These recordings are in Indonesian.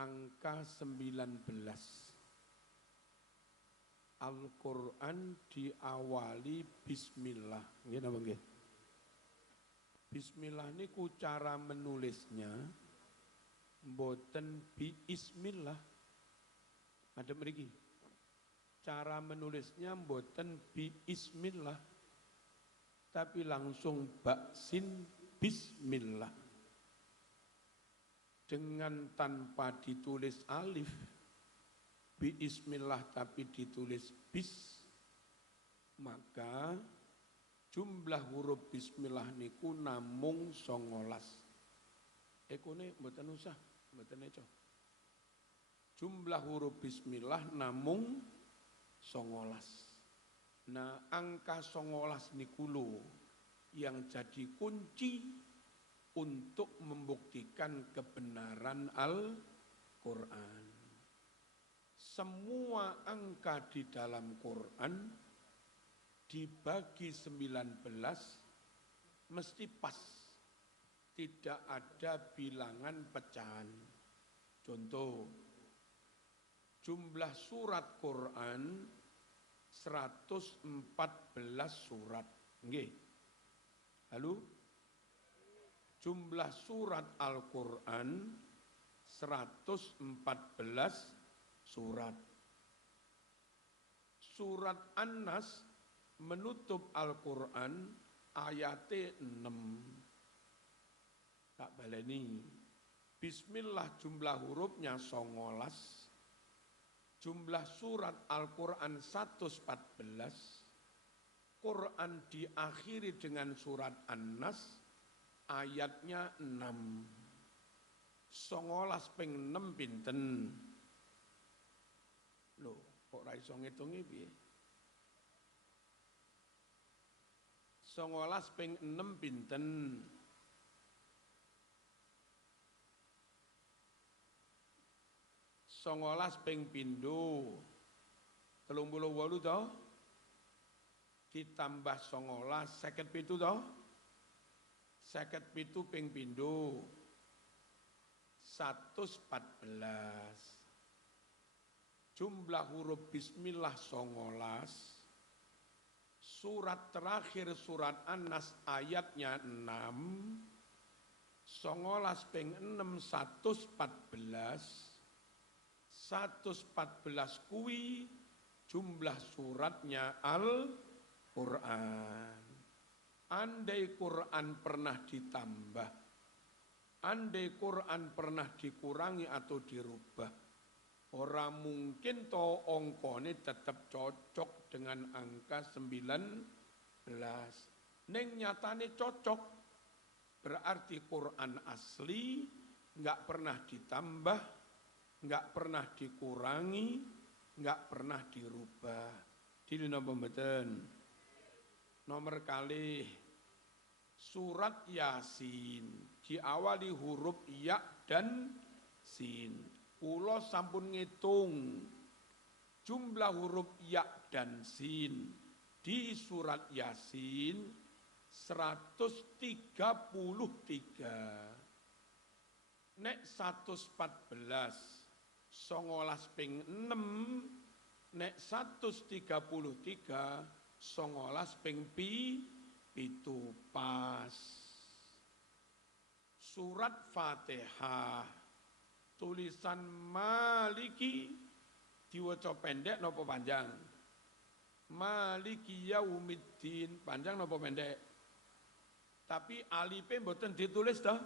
angka 19. Al-Quran diawali bismillah. Nggih napa nggih? Bismillah niku cara menulisnya mboten biismillah. Ada mriki. Cara menulisnya mboten biismillah. Tapi langsung baksin bismillah. Dengan tanpa ditulis alif, bismillah tapi ditulis bis, maka jumlah huruf bismillah niku namung 19. Ekone mboten usah, mboten eco. Jumlah huruf bismillah namung 19. Nah, angka 19 niku lho yang jadi kunci untuk membuktikan kebenaran Al-Quran. Semua angka di dalam Quran dibagi 19 mesti pas. Tidak ada bilangan pecahan. Contoh, jumlah surat Quran 114 surat. Nggih. Halo? Jumlah surat Al-Quran 114 surat. Surat An-Nas menutup Al-Quran ayat 6. Tak baleni. Bismillah jumlah hurufnya 19. Jumlah surat Al-Quran 114. Quran diakhiri dengan surat An-Nas ayatnya 6. 19 ping 6 pinten? Loh, kok ra iso ngitungi piye? 19 ping 6 pinten? 19 ping pindho 38 to? Ditambah 19 57 to? 57 ping pindho 114. Jumlah huruf bismillah 19. Surat terakhir surat An-Nas ayatnya 6. 19 ping 6 114. 114 kuwi jumlah suratnya Al-Quran. Andai Quran pernah ditambah, andai Quran pernah dikurangi atau dirubah, ora mungkin to ongkone tetap cocok dengan angka 19. Ning nyatane cocok. Berarti Quran asli, enggak pernah ditambah, enggak pernah dikurangi, enggak pernah dirubah. Dili napa mboten? Nomor kalih, surat Yasin diawali huruf ya dan sin. Kula sampun ngitung jumlah huruf ya dan sin di surat Yasin 133. Nek 114 19 ping 6, nek 133 19 ping pitu pas. Surat Fatihah tulisan Maliki diwaca pendek napa panjang? Maliki yaumiddin panjang napa pendek? Tapi alife mboten ditulis toh.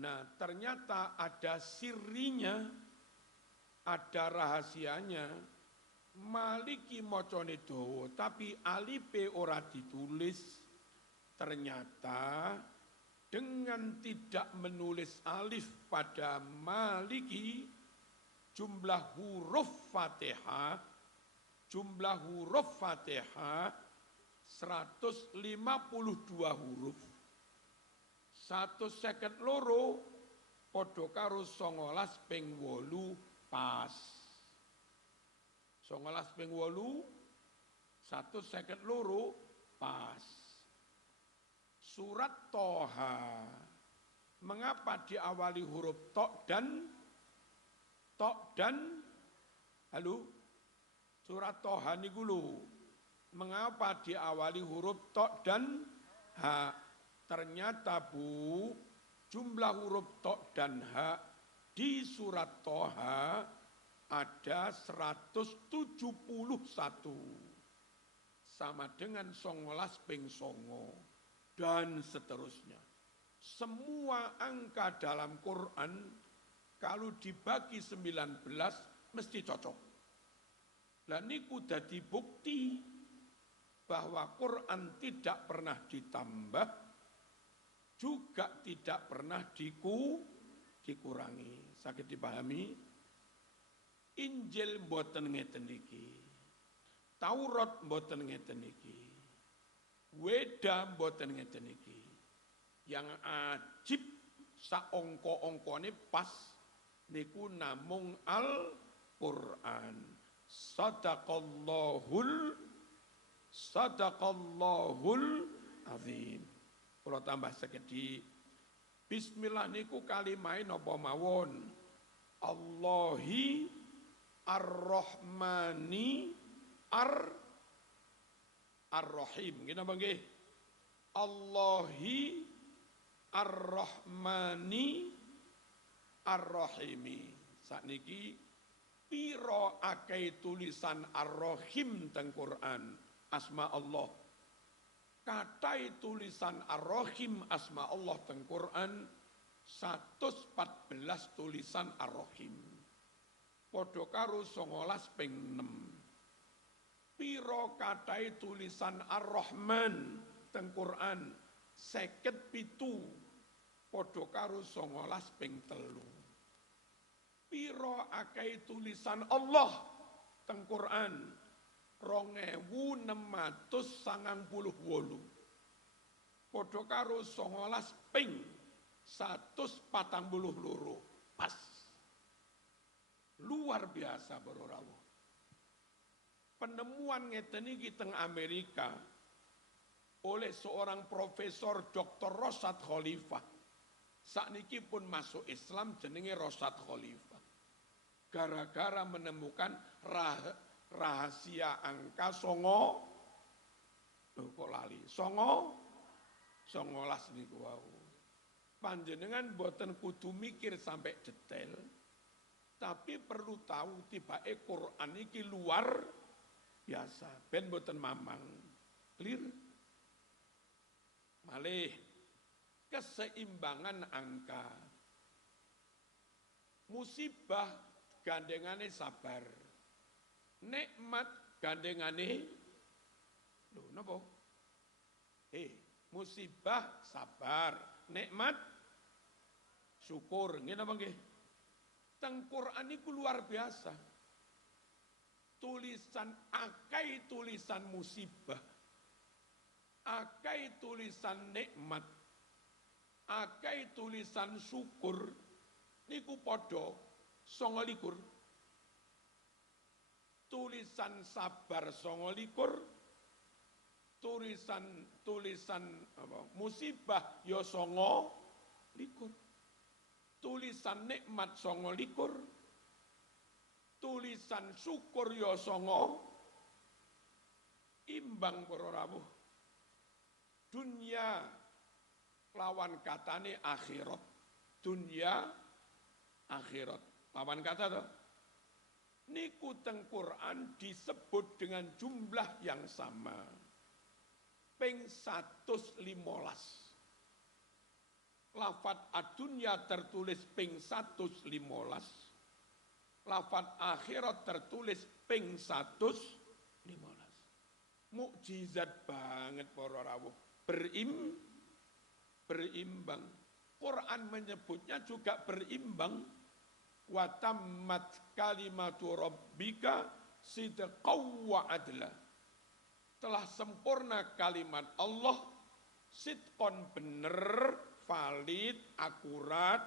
Nah, ternyata ada sirinya, ada rahasianya. Maliki macane dawa tapi alife ora ditulis. Ternyata dengan tidak menulis alif pada Maliki, jumlah huruf Fatihah 152 huruf. 152 padha karo 19 ping 8 pas. 19 ping 8 152 pas. Surat Toha, mengapa diawali huruf to dan tok dan halo surat Toha niku lho. Mengapa diawali huruf tok dan ha? Ternyata Bu, jumlah huruf tok dan ha di surat Toha ada 171. Sama dengan 19 ping 9 dan seterusnya. Semua angka dalam Quran kalau dibagi 19 mesti cocok. Lah niku dadi bukti bahwa Quran tidak pernah ditambah, juga tidak pernah dikurangi. Sakit dipahami? Injil mboten ngeten iki. Taurat mboten ngeten iki. Weda mboten ngeten iki. Yang ajib saongko-ongkone pas niku namung Al-Qur'an. Sadaqallahul azim. Kalau tambah sekedhik. Bismillah niku kalimahe napa mawon? Allahi Ar-Rahmani Ar-Rahim. Gini apa nggih? Allahi Ar-Rahmani Ar-Rahimi. Sakniki piro akeh tulisan Ar-Rahim teng Quran, asma Allah. Katai tulisan Ar-Rahim asma Allah teng Quran 114 tulisan Ar-Rahim. Padha karo 19 ping 6. Piro katai tulisan Ar-Rahman teng Quran 57. Padha karo 19 ping 3. Piro akeh tulisan Allah teng Quran 2698. Padha karo 19 ping 142. Pas. Luar biasa para rawuh. Penemuan ngeten iki teng Amerika oleh seorang profesor Dr. Rosad Khalifah. Sakniki pun masuk Islam jenenge Rosad Khalifah. Gara-gara menemukan rahasia angka songo, kok lali, 19 niku wau. Panjenengan boten kudu mikir sampai detail, tapi perlu tahu tibake Quran iki luar biasa, ben boten mamang. Clear? Malih keseimbangan angka. Musibah gandengane sabar. Nikmat gandengane lho napa? Musibah sabar, nikmat syukur. Nggih napa nggih? Teng Quran iku luar biasa. Tulisan akai tulisan musibah, akai tulisan nikmat, akai tulisan syukur niku padha 29. Tulisan sabar 29, tulisan apa, musibah ya 29, tulisan nikmat 29, tulisan syukur ya 29. Imbang para rawuh. Dunia lawan katane akhirat. Dunia akhirat. Lawan kata toh. Niku teng Quran disebut dengan jumlah yang sama. Ping 115. Lafat adunya tertulis ping 115. Lafat akhirat tertulis ping 115. Mukjizat banget para rawuh. Berimbang. Quran menyebutnya juga berimbang. Wa tammat kalimatu rabbika sidqan wa adla. Telah sempurna kalimat Allah, sidqan bener, valid, akurat,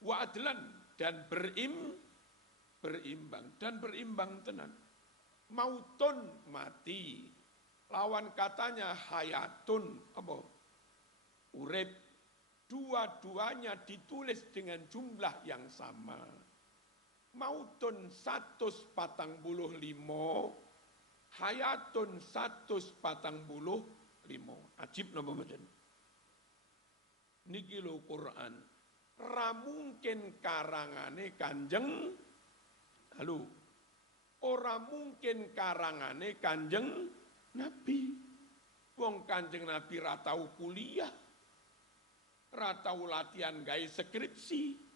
wa adlan dan berimbang dan berimbang tenan. Mautun mati, lawan katanya hayatun apa? Urip. Dua-duanya ditulis dengan jumlah yang sama. mautun 145, hayatun 145. Ajib napa mboten? Niki lho Quran. Ra mungkin karangane Kanjeng halo. Ora mungkin karangane Kanjeng Nabi. Wong Kanjeng Nabi ra tau kuliah. Ra tau latihan gawe skripsi.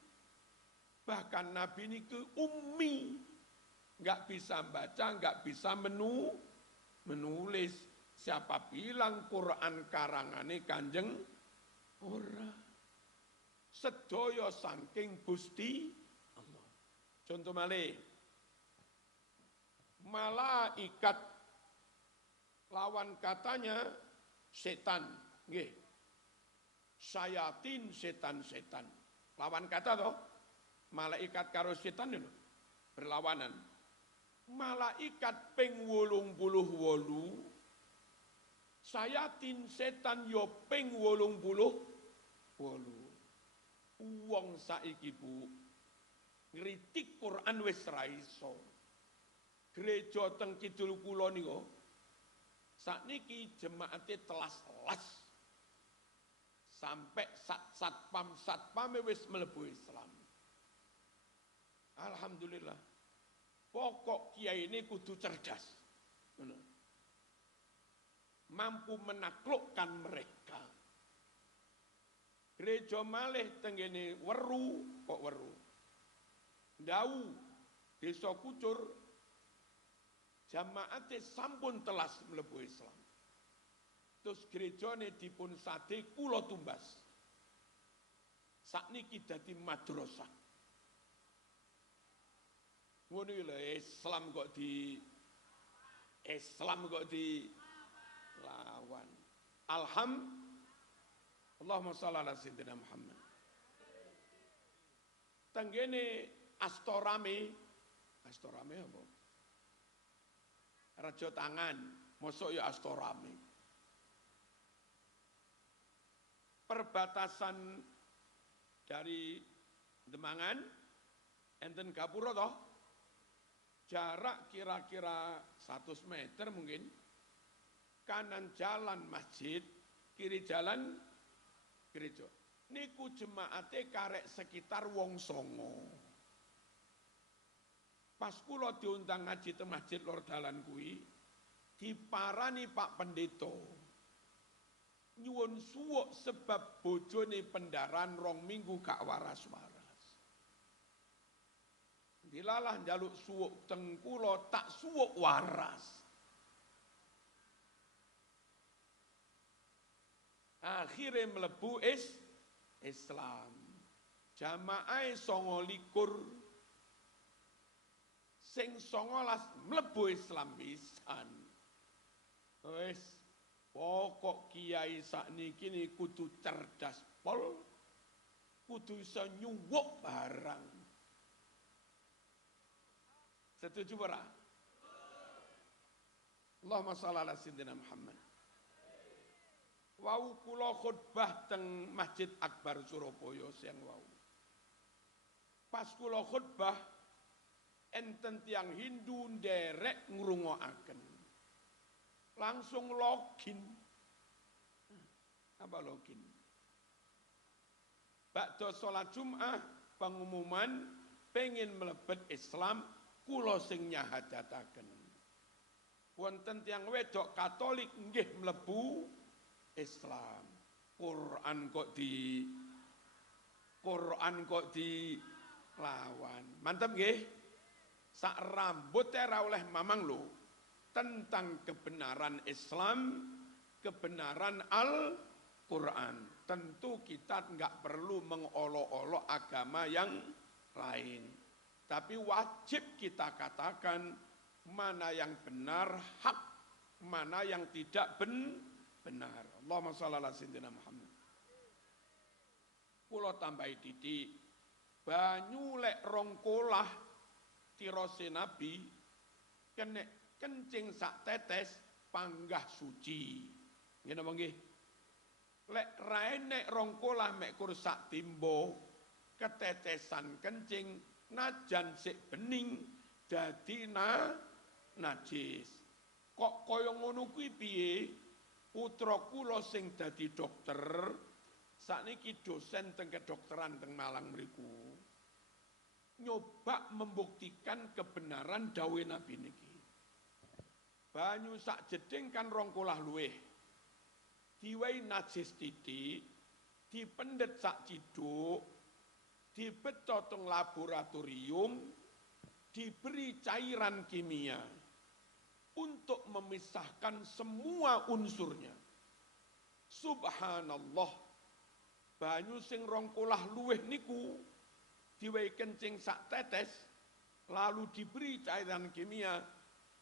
Bahkan Nabi niki ummi. Enggak bisa baca, enggak bisa menulis. Siapa bilang Quran karangane Kanjeng? Ora. Sedaya saking Gusti Allah. Contoh malih. Malaikat lawan katanya setan, nggih. Sayatin setan-setan. Lawan kata toh. Malaikat karo setan itu berlawanan. Malaikat ping 88, sayatin setan yo ping 88. Wong saiki Bu ngritik Quran wis ra iso. Gereja teng kidul kula niku sakniki jemaate telas-telas. Sampai satpam wis mlebu Islam. Alhamdulillah. Pokok kiai ini kudu cerdas. Mampu menaklukkan mereka. Gereja malih tenggene weru, kok weru. Ndau, desa Kucur, jamaate sampun telas mlebu Islam. Terus gerejane dipun sade kula tumbas. Sakniki dadi madrasah. Ngono lho Islam kok dilawan. Allahumma shalli ala sayyidina Muhammad. Tenggene Astorame apa? Raja Tangan, mosok ya Astorame. Perbatasan dari Demangan, enten Gapura toh, jarak kira-kira 100 meter mungkin, kanan jalan masjid, kiri jalan gereja. Niku jemaate karek sekitar wong 9. Pas kula diundang ngaji te masjid lor dalan kuwi, diparani Pak Pendeta. Nyuwun suwuk sebab bojone pendaran 2 minggu gak waras-waras. Dilalah njaluk suwuk teng kula tak suwuk waras. Akhirnya mlebu Islam. Jamaah 29, sing 19 mlebu Islam pisan. Wis pokok kiai sakniki ni kudu cerdas pol, kudu iso nyuwuk barang. Setuju ora? Allahumma shalli ala sayyidina Muhammad. Wau kula khutbah teng Masjid Akbar Surabaya siang wau. Pas kula khutbah enten tiyang Hindu nderek ngrungokaken. Langsung login. Apa login? Ba'da salat Jumat pengumuman pengen mlebet Islam kula sing nyahadataken. Wonten tiyang wedok Katolik nggih mlebu Islam. Quran kok dilawan. Mantap nggih? Sak rambut ora oleh mamang lho tentang kebenaran Islam, kebenaran Al-Quran. Tentu kita enggak perlu mengolok-olok agama yang lain. Tapi wajib kita katakan mana yang benar, hak, mana yang tidak benar. Allahumma shalli ala sayyidina Muhammad. Kula tambahi titik. Banyu lek rongkolah tirose Nabi kenek kencing sak tetes panggah suci. Nggih napa nggih? Lek ra enek rongkolah mek kur sak timbo ketetesan kencing najan sik bening dadi najis. Kok kaya ngono kuwi piye? Putra kula sing dadi dokter, sakniki dosen teng kedokteran teng Malang mriku. Nyoba membuktikan kebenaran dawuh Nabi niki. Banyu sak jeding kan 2 kolah luweh. Diwehi najis titik, dipendet sak ciduk, dibeto teng laboratorium, diberi cairan kimia untuk memisahkan semua unsurnya. Subhanallah, banyu sing 2 kolah luweh niku diwehi kencing sak tetes, lalu diberi cairan kimia,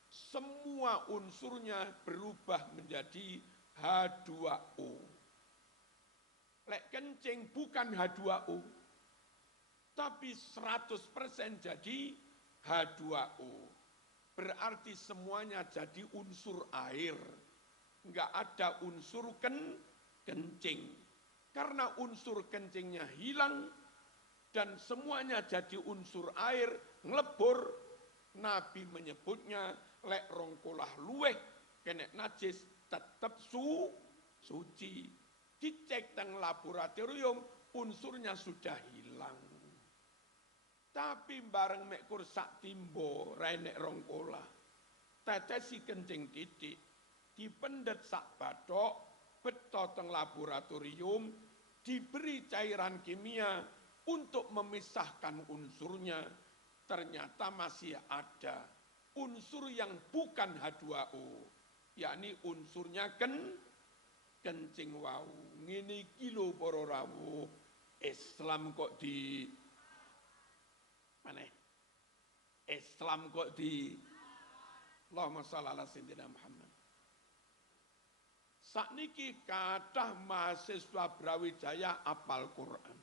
semua unsurnya berubah menjadi H2O. Lek kencing bukan H2O, tapi 100% jadi H2O. Berarti semuanya jadi unsur air. Enggak ada unsur kencing. Karena unsur kencingnya hilang dan semuanya jadi unsur air, ngelebur, Nabi menyebutnya lek 2 kolah luweh kena najis tetap suci. Dicek teng laboratorium unsurnya sudah hilang. Tapi bareng mek kur sak timbo renek 2 kolah. Tetesi kencing titik dipendet sak bathok, beto teng laboratorium, diberi cairan kimia untuk memisahkan unsurnya. Ternyata masih ada unsur yang bukan H2O, yakni unsurnya kencing wau. Ngene iki lho para rawuh, Islam kok di mana? Islam kok di Allahumma shalli ala sayyidina Muhammad. Sakniki kathah mahasiswa Brawijaya apal Quran.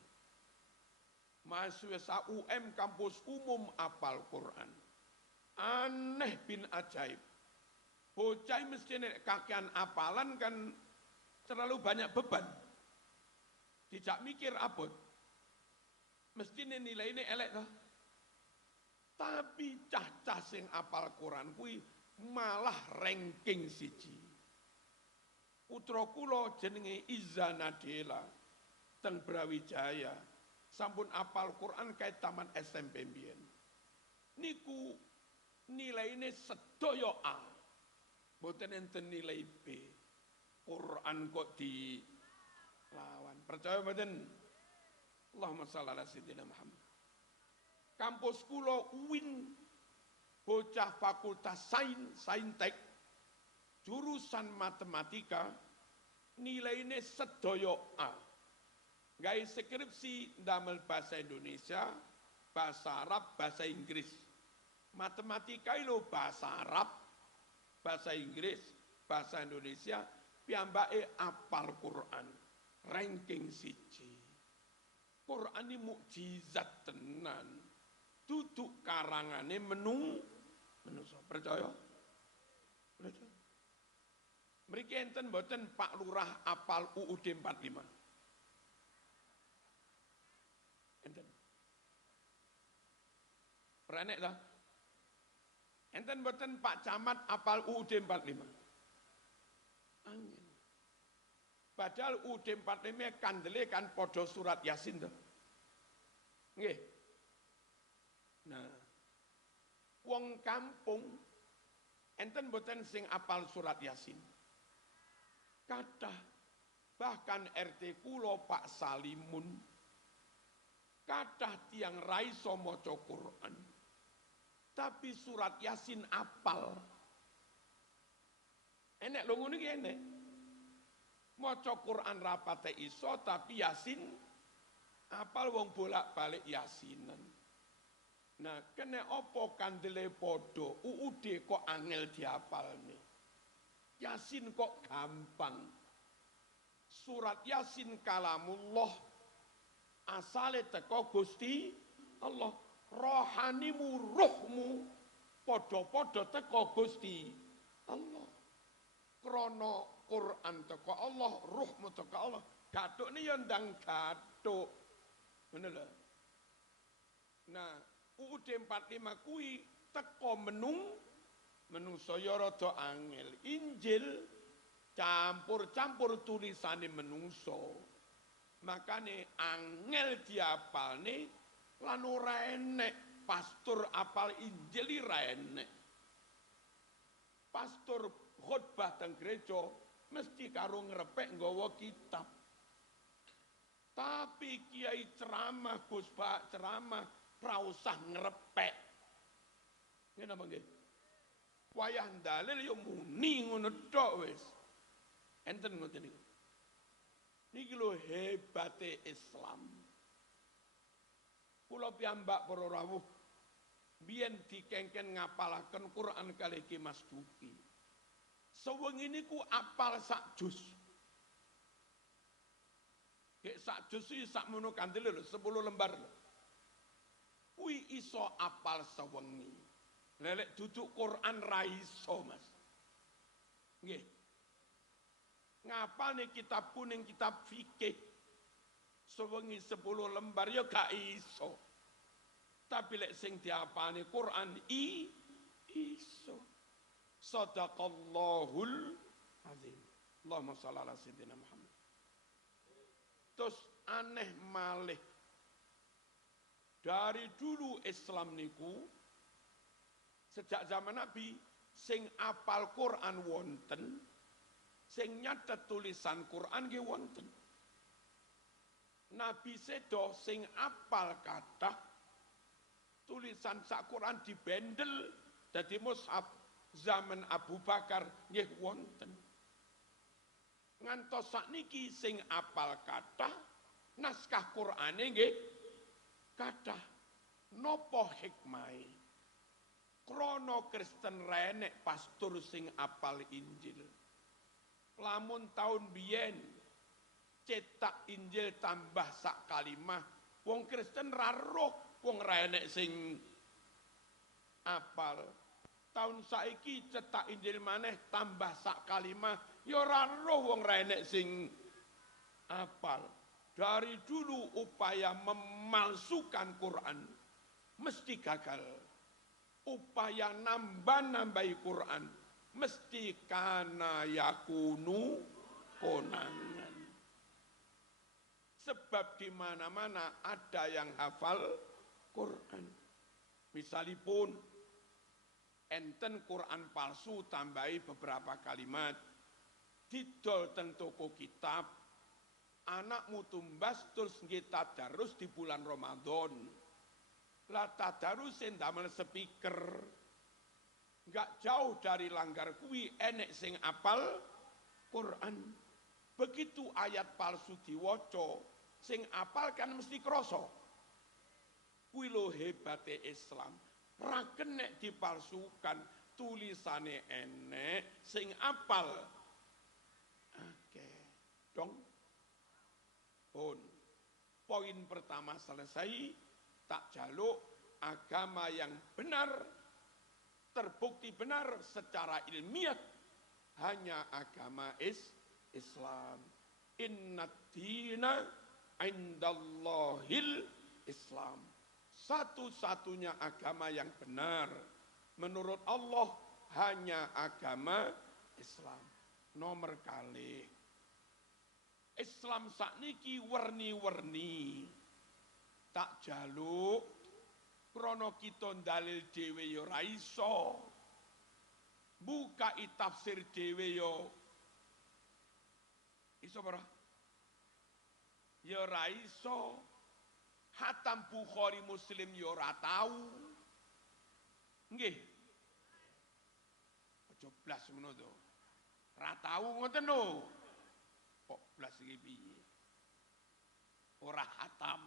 Mahasiswa UM kampus umum apal Quran. Aneh bin ajaib. Bocah mesti nek kakean apalan kan terlalu banyak beban. Tidak mikir abot. Mesti nilai ini elek toh. Tapi cah-cah sing apal Quran kuwi malah ranking 1. Putra kula jenenge Izza Nadela teng Brawijaya. Sampun apal Quran kayak taman SMP mbiyen. Niku nilaine sedaya A. Mboten enten nilai B. Quran kok dilawan. Percaya mboten? Allahumma shalli ala sayyidina Muhammad. Kampus kula UIN, bocah fakultas saintek, jurusan matematika, nilaine sedaya A. Gawe skripsi ndamel bahasa Indonesia, bahasa Arab, bahasa Inggris. Matematika lho bahasa Arab, bahasa Inggris, bahasa Indonesia, piyambake apal Quran. Ranking 1. Quran ini mukjizat tenan. Duduk karangane menungso. Percaya? Percaya? Mriki enten mboten Pak Lurah apal UUD 45? Enten. Pranek ta? Enten mboten Pak Camat apal UUD 45? Angin. Padahal UUD 45 kandele kan podo surat Yasin to. Nggih. Nah, wong kampung enten mboten sing apal surat Yasin. Kathah bahkan RT kula Pak Salimun kathah tiang raiso maca Quran. Tapi surat Yasin apal. Enek lho ngono iki enek. Maca Quran rapate iso tapi Yasin apal wong bolak-balik Yasinan. Nah, kene opo kandele podo, UUD kok angel diapalne. Yasin kok gampang. Surat Yasin kalamullah, asale teko Gusti Allah. Rohanimu, ruhmu, podo-podo teko Gusti Allah. Krono Quran teko Allah, ruhmu teko Allah. Gathuk ni yo ndang gathuk. Ngono lho. Nah, UUD 45 kuwi teko menungso ya rada angel. Injil campur-campur tulisane menungso. Makane angel diapalne lan ora enek pastor apal Injil ora enek. Pastor khotbah teng gereja mesti karo ngrepek nggawa kitab. Tapi kiai ceramah, Gus Pak ceramah, ra usah ngrepek. Ngene apa nggih? Wayah dalil yo muni ngono tok wis. Enten ngoten niku. Niki lho hebate Islam. Kula piyambak para rawuh biyen dikengken ngapalaken Quran kalih Ki Mas Duki. Sewengi niku apal sak juz. Kayak sak juz iki sak mono kandel lho 10 lembar lho. Kuwi iso apal sewengi. Lelek duduk Quran ra iso, Mas. Nggih. Ngapalne kitab kuning kitab fikih. Sewengi 10 lembar ya gak iso. Tapi lek sing diapalne Quran iso. Shadaqallahul azim. Allahumma shalli ala sayyidina Muhammad. Terus aneh malih. Dari dulu Islam niku sejak zaman Nabi sing apal Quran wonten, sing nyatet tulisan Quran nggih wonten. Nabi sedo sing apal kathah tulisan sak Quran dibendel dadi mushaf zaman Abu Bakar nggih wonten. Ngantos sakniki sing apal kathah naskah Qur'ane nggih kathah. Napa hikmahe? Krana Kristen renek pastor sing apal Injil. Lamun taun biyen cetak Injil tambah sak kalimah, wong Kristen ra roh, wong ra enek sing apal. Taun saiki cetak Injil maneh tambah sak kalimah, ya ora roh wong ra enek sing apal. Dari dulu upaya memalsukan Quran mesti gagal. Upaya nambah-nambahi Quran mesti kana yakunu konangan. Sebab di mana-mana ada yang hafal Quran. Misalipun enten Quran palsu tambahi beberapa kalimat. Didol teng toko kitab, anakmu tumbas terus nggih tadarus di bulan Ramadan. Lah tadarus ndamel speaker. Enggak jauh dari langgar kuwi enek sing apal Quran. Begitu ayat palsu diwaca, sing apal kan mesti krasa. Kuwi lho hebate Islam. Ra kenek dipalsukan, tulisane enek sing apal. Oke. Dong. Poin pertama selesai, tak jaluk agama yang benar, terbukti benar secara ilmiah, hanya agama Islam. Inna dina indallahil Islam. Satu-satunya agama yang benar menurut Allah hanya agama Islam. Nomor kali Islam sakniki werni-werni. Tak jaluk krana kita dalil dhewe ya ora iso. Bukai tafsir dhewe ya iso ora? Ya ora iso. Hatam Bukhari Muslim ya ora tau. Nggih. Aja blas ngono to. Ora tau ngoten lho. Kok blas iki piye? Ora hatam.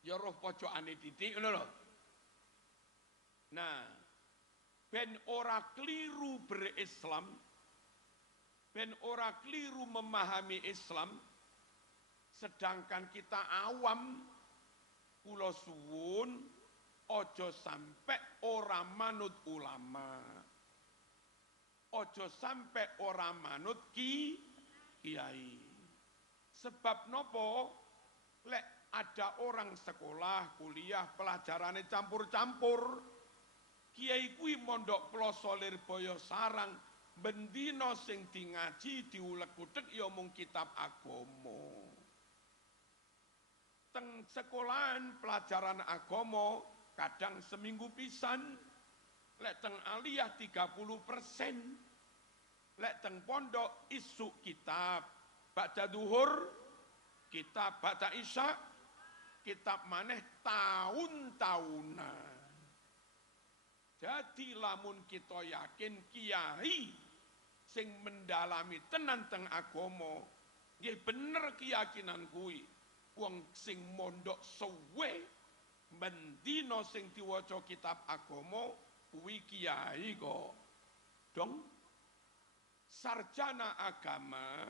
Ya roh pojokane titik ngono lho. Nah, ben ora keliru berislam, ben ora keliru memahami Islam, sedangkan kita awam, kula suwun ojo sampai ora manut ulama, ojo sampai ora manut kiai. Sebab nopo lek ada orang sekolah, kuliah, pelajarannya campur-campur. Kiai kuwi mondok Ploso Lirboyo Sarang, bendino sing di ngaji diulek-utek ya mung kitab agama. Teng sekolahan pelajaran agama kadang seminggu pisan, lek teng aliyah 30%, lek teng pondok isuk kitab, baca duhur, kitab baca isya, kitab maneh tahun-tahunan. Jadi lamun kita yakin kiai sing mendalami tenan teng agama, nggih bener keyakinan kuwi. Wong sing mondok suwe mendino sing diwaca kitab agama kuwi kiai kok. Dong sarjana agama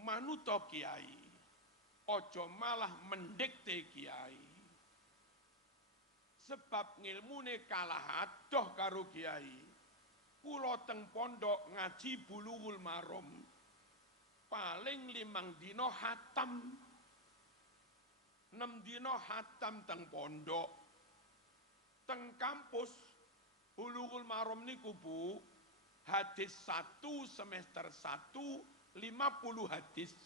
manuto kiai. Ojo malah mendikte kiai. Sebab ngilmune kalah adoh karo kiai. Kula teng pondok ngaji Bulughul Maram paling 5 dina hatam. 6 dina hatam teng pondok. Teng kampus Bulughul Maram niku Bu, hadis 1 semester 1 50 hadis.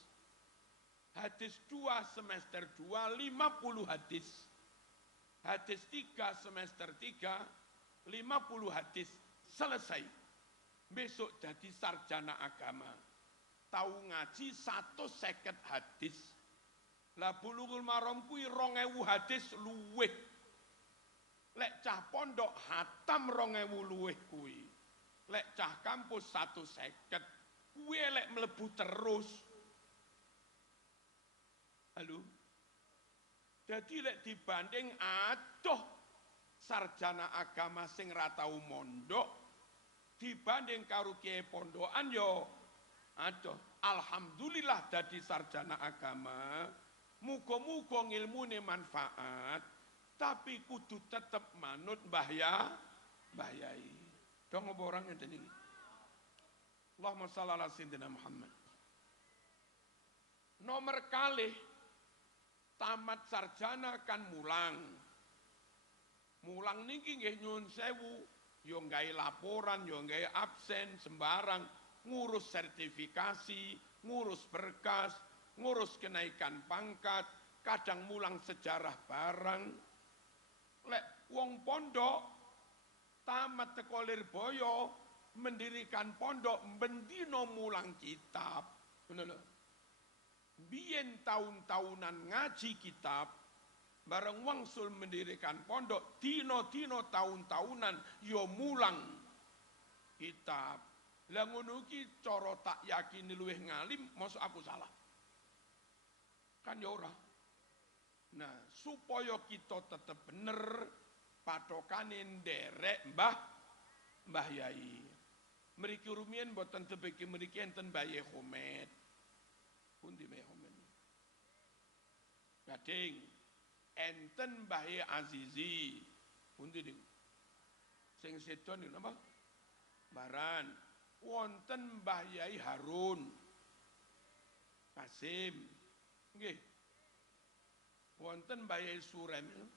Hadis 2 semester 2 50 hadis. Hadis 3 semester 3 50 hadis. Selesai. Besok jadi sarjana agama. Tahu ngaji 150 hadis. Lah Bulughul Maram kuwi 2000 hadis luweh. Lek cah pondok hatam 2000 luweh kuwi. Lek cah kampus 150 kuwi lek mlebu terus. Halo. Jadi lek dibanding adoh sarjana agama sing ra tau mondok dibanding karo kiai pondokan yo adoh. Alhamdulillah dadi sarjana agama. Muga-muga ngilmune manfaat, tapi kudu tetep manut Mbah Yai. Dong apa orang ngeten iki? Allahumma shalli ala sayyidina Muhammad. Nomor kalih tamat sarjana kan mulang. Mulang niki nggih nyuwun sewu, yo nggawe laporan, yo nggawe absen sembarang, ngurus sertifikasi, ngurus berkas, ngurus kenaikan pangkat, kadang mulang sejarah barang. Lek wong pondok tamat teko Lirboyo mendirikan pondok bendino mulang kitab. Ngono lho. Biyen tahun-tahunan ngaji kitab, bareng wangsul mendirikan pondok, dino-dino tahun-tahunan yo mulang kitab. Lah ngono ki cara tak yakini luwih ngalim, mosok aku salah. Kan ya ora. Nah, supaya kita tetap bener patokane nderek Mbah Yai. Mriki rumiyin mboten tebeki mriki enten Mbah Yai Khomet. Pundi Mbah Yai Khomet? Gading enten Mbah Yai Azizi. Pundi niku? Sing sedo niku napa? Baran. Wonten Mbah Yai Harun. Kasim. Nggih. Wonten Mbah Yai Suremi.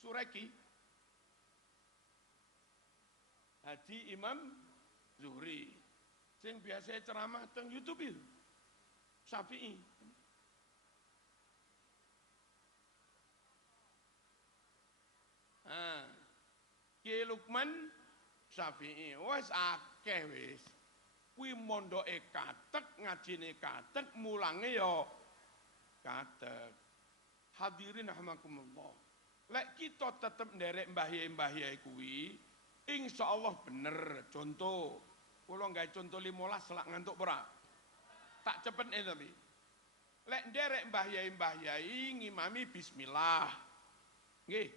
Sureki. Haji Imam Zuhri. Sing biasa ceramah teng YouTube itu. Syafi'i. Kiai Lukman Syafi'i. Wes akeh wis. Kuwi mondoke katek, ngajine katek, mulange ya katek. Hadirin rahimakumullah. Lek kita tetep nderek Mbah Yai kuwi, insyaallah bener. Contoh, kula gawe contoh 15 selak ngantuk ora? Tak cepet tapi. Lek nderek Mbah Yai ngimami bismillah. Nggih.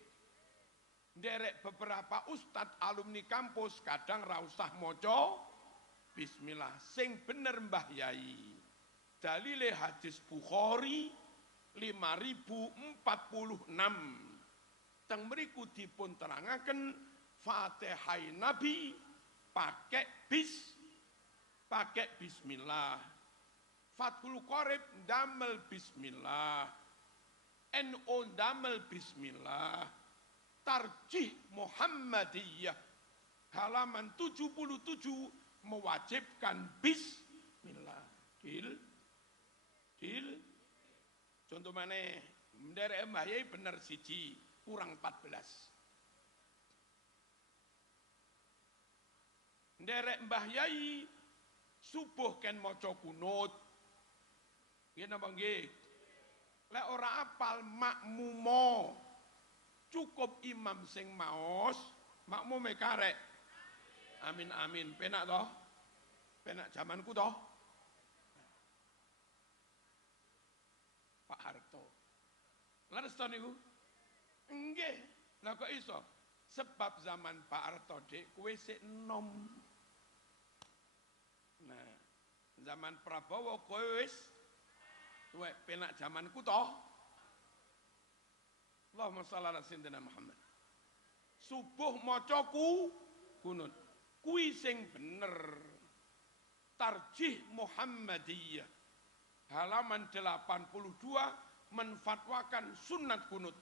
Nderek beberapa ustad alumni kampus kadang ra usah maca bismillah. Sing bener Mbah Yai. Dalile hadis Bukhari 5046. Teng mriku dipun terangaken Fatihai Nabi pakai bismillah. Fathul Qorib damel bismillah. NU damel bismillah. Tarjih Muhammadiyah halaman 77 mewajibkan bismillah. Dil. Contoh mana? Menderek Mbah Yai bener siji, kurang 14. Menderek Mbah Yai subuh ken maca kunut. Nggih napa nggih? Lek ora apal makmumo. Cukup imam sing maos, makmume karek. Amin amin. Penak toh? Penak zamanku toh? Pak Harto. Leres to niku? Nggih. Lah kok iso? Sebab zaman Pak Harto dek kowe sik enom. Nah, zaman Prabowo kowe wis tuwek penak zamanku toh. Allahumma shalli ala sayyidina Muhammad. Subuh maca kunut. Kuwi sing bener. Tarjih Muhammadiyah. Halaman 82 menfatwakan sunat kunut.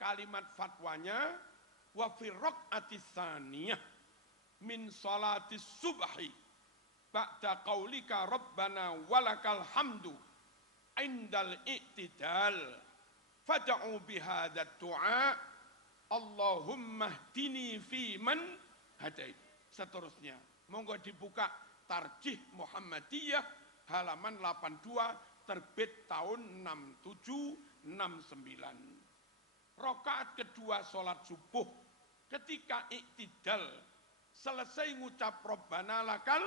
Kalimat fatwanya wa fi raq'atis tsaniyah min salatis subhi ba'da qaulika rabbana walakal hamdu indal i'tidal fad'u bihadat du'a Allahumma hdini fi man hadait. Seterusnya monggo dibuka Tarjih Muhammadiyah halaman 82 terbit tahun 6769. Rakaat kedua salat subuh ketika iktidal selesai ngucap Rabbana lakal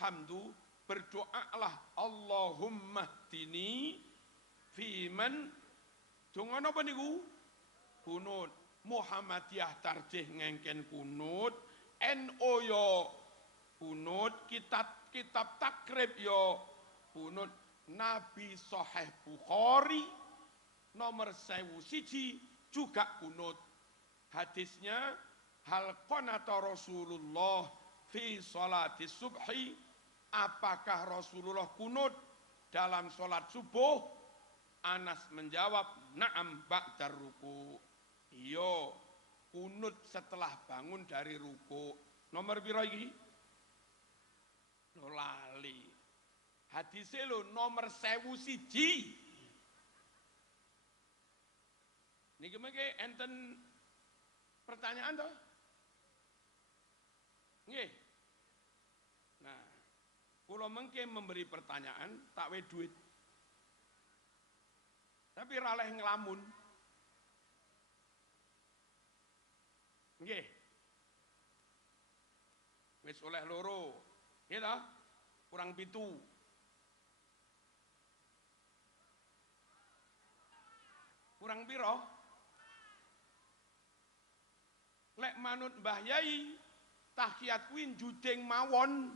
hamdu berdoalah Allahumma hdini fi man donga napa niku kunut. Muhammadiyah tarjih ngengken kunut, NU yo kunut, kitab takrib yo kunut. Nabi Sahih Bukhari nomor 1001 juga kunut. Hadisnya hal qanata Rasulullah fi salati subhi, apakah Rasulullah kunut dalam salat subuh? Anas menjawab, na'am ba'dar ruku. Iya, kunut setelah bangun dari ruku. Nomor piro iki? Lali. Hadise lho nomor 1001. Niki mengke enten pertanyaan toh? Nggih. Nah, kula mengke memberi pertanyaan tak we duit. Tapi raleh ngelamun. Nggih. Wis oleh loro. Nggih ta? Kurang 7. Kurang piro? Lek manut Mbah Yai tahiyat kuwi njuding mawon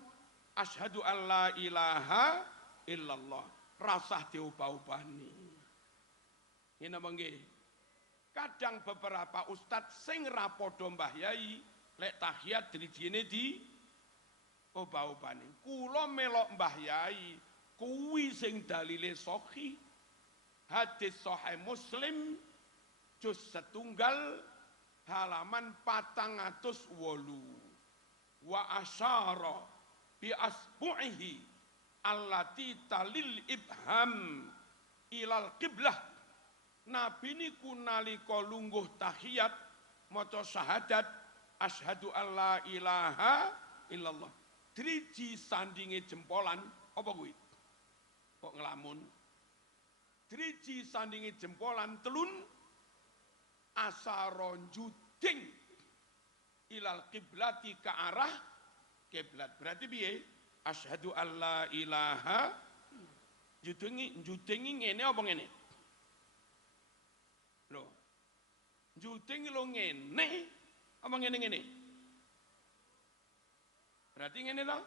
asyhadu alla ilaha illallah. Rasah diubah-ubani. Ngene apa nggih? Kadang beberapa ustadz sing ra padha Mbah Yai lek tahiyat drijine di ubah-ubani. Kula melok Mbah Yai kuwi sing dalile sahih. Hadis Sahih Muslim juz 1 halaman 408. Wa asyara bi asbu'ihi allati talil ibham ilal qiblah. Nabi niku nalika lungguh tahiyat maca syahadat asyhadu alla ilaha illallah. Driji sandinge jempolan apa kuwi? Kok ngelamun? Driji sandingi jempolan telun asaron juding ilal kiblati ke arah kiblat. Berarti piye? Asyhadu alla ilaha judingi ngene apa ngene? Loh. Judingi lo ngene apa ngene-ngene? Berarti ngene to?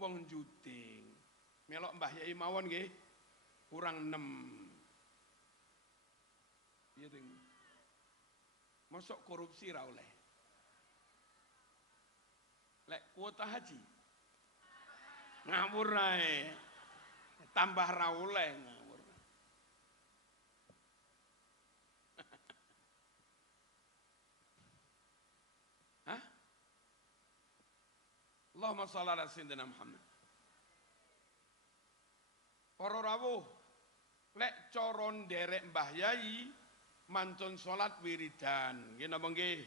Wong juding. Melok Mbah Yai mawon nggih. Kurang 6. Iya ding. Mosok korupsi ra oleh. Lek kuota haji. Ngawur ae. tambah ra oleh ngawur. Hah? Allahumma shalli ala sayyidina Muhammad. Para rawuh, lek cara nderek Mbah Yai mantun salat wiridan, nggih napa nggih?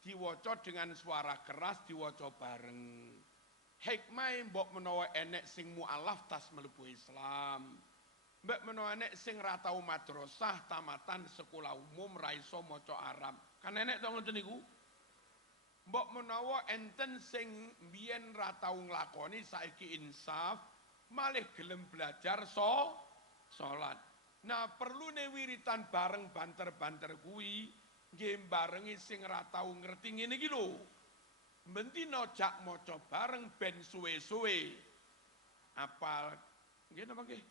Diwaca dengan suara keras, diwaca bareng. Hikmah mbok menawa enek sing mualaf tas mlebu Islam. Mbok menawa enek sing ra tau madrasah, tamatan sekolah umum ra iso maca Arab. Kan enek to ngoten niku? Mbok menawa enten sing mbiyen ra tau nglakoni saiki insaf, malih gelem belajar salat. Nah, perlune wiritan bareng banter-banter kuwi nggih barengi sing ra tau ngerti ngene iki lho. Bendina jak maca bareng ben suwe-suwe. Apal nggih napa nggih?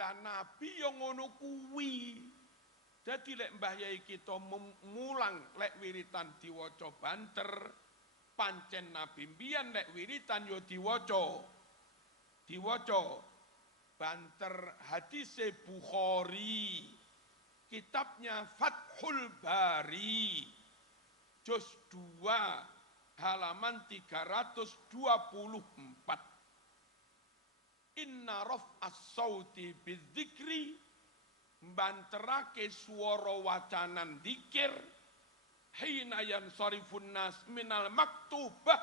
Lah Nabi yo ngono kuwi. Dadi lek Mbah Yai kita mulang lek wiritan diwaca banter, pancen Nabi mbiyen lek wiritan yo diwaca. Banter hadise Bukhari. Kitabnya Fathul Bari. Juz 2 halaman 324. Inna raf'as sauti bidzikri, banterake swara wacanan dzikir hina yansarifun nas minal maktubah,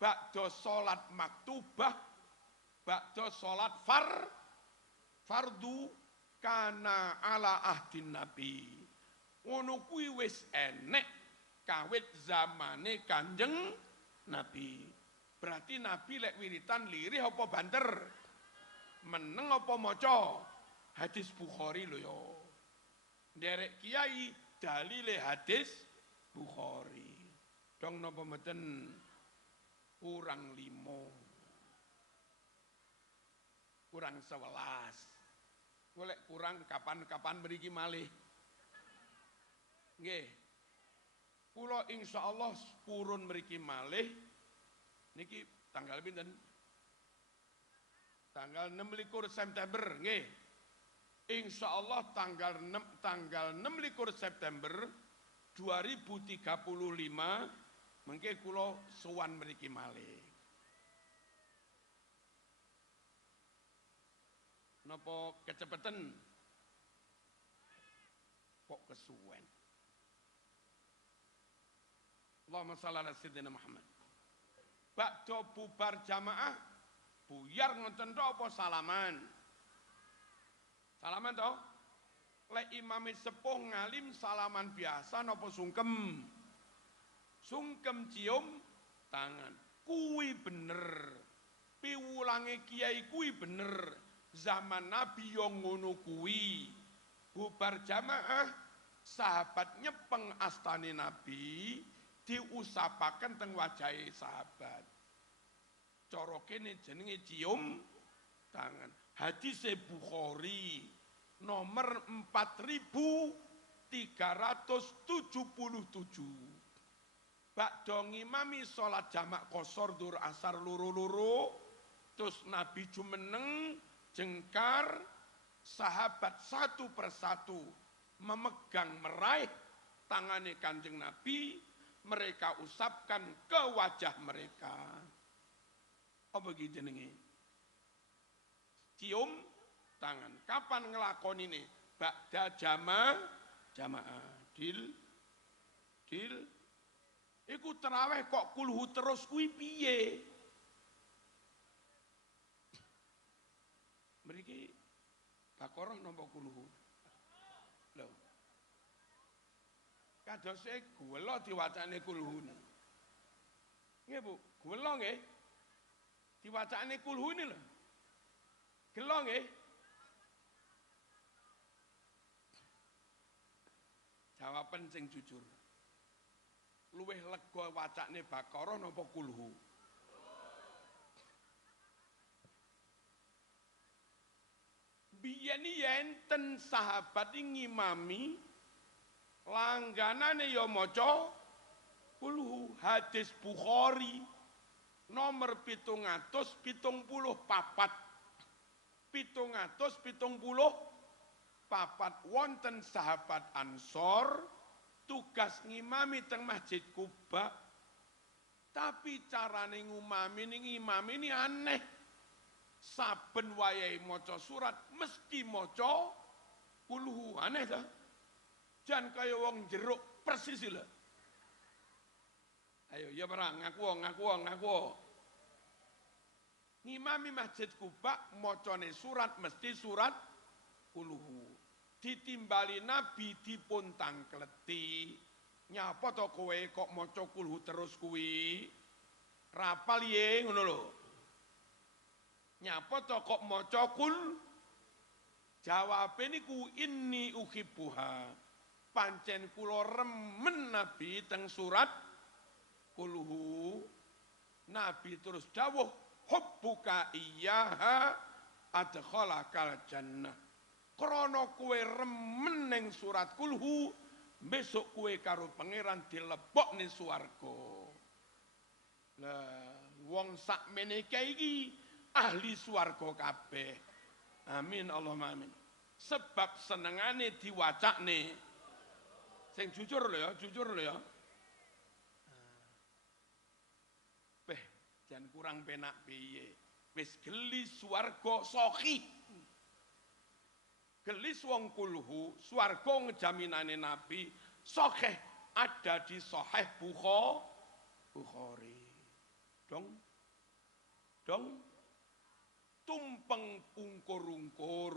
ba'da salat maktubah, ba'da salat fardu kana ala ahdin nabi. Ngono kuwi wis enek kawit zamane Kanjeng Nabi. Berarti Nabi lek wiritan lirih apa banter? Meneng apa maca? Hadis Bukhari lho ya. Nderek kiai dalile hadis Bukhari. Dong napa mboten kurang 5. Kurang 11. Golek kurang kapan-kapan mriki malih. Nggih. Kula insyaallah purun mriki malih niki tanggal pinten? Tanggal 26 September nggih. Insyaallah tanggal 26 September 2035 mengke kula sowan mriki malih. Napa kecepeten? Kok kesuwen? Allahumma shalli ala sayyidina Muhammad. Bakda bubar jamaah, buyar ngoten tok apa salaman? Salaman toh? Lek imame sepuh ngalim salaman biasa napa sungkem? Sungkem cium tangan. Kuwi bener. Piwulange kiai kuwi bener. Zaman Nabi yo ngono kuwi. Bubar jamaah, sahabat nyepeng astane Nabi, diusapaken teng wajahe sahabat. Cara kene jenenge cium tangan. Hadise Bukhari nomor 4377. Bakda ngimami salat jamak qashar dur asar loro-loro, terus Nabi jumeneng jengkar, sahabat satu persatu memegang meraih tangane Kanjeng Nabi, mereka usapkan ke wajah mereka. Apa gitu jenenge? Cium tangan. Kapan ngelakon ini? Ba'da jamaah. Dil. Iku terawih kok kulhu terus kuwi piye? Mriki Baqarah napa kulhu? Lho. Kadose gula diwacane kulhu. Nggih Bu, gula nggih. Diwacane kulhu ini lho. Gelo nggih. Jawaban sing jujur. Luwih lega wacane Baqarah napa kulhu? Biyen enten sahabat ngimami langganane ya maca kulhu. Hadis Bukhari nomor 774. papat wonten sahabat Ansor tugas ngimami teng Masjid Kuba, tapi carane ngimami ini aneh. Saben wayahe maca surat mesti maca kulhu, aneh ta? Jan kaya wong jeruk persis lho. Ayo ya perang ngaku. Ngimami Masjid Kuba macane surat mesti surat kulhu. Ditimbali Nabi dipun tangkleti. Nyapa to kowe kok maca kulhu terus kuwi? Rapal ye ngono lho. Nyapa to kok maca kul? Jawabe niku inni uhibbuha. Pancen kula remen Nabi teng surat kulhu. Nabi terus dawuh hubbuka iyyaha adkhalakal jannah. Krana kowe remen ning surat kulhu, besok kowe karo pangeran dilebokne swarga. Lah wong sak menike iki ahli swarga kabeh. Amin Allahumma amin. Sebab senengane diwacakne. Sing jujur lho ya. Jan kurang penak piye. Wis geli swarga sohi. Gelis wong kulhu, swarga ngejaminane Nabi, sahih ada di Sahih Bukhari. Dong. Tumpeng ungkur-ungkur,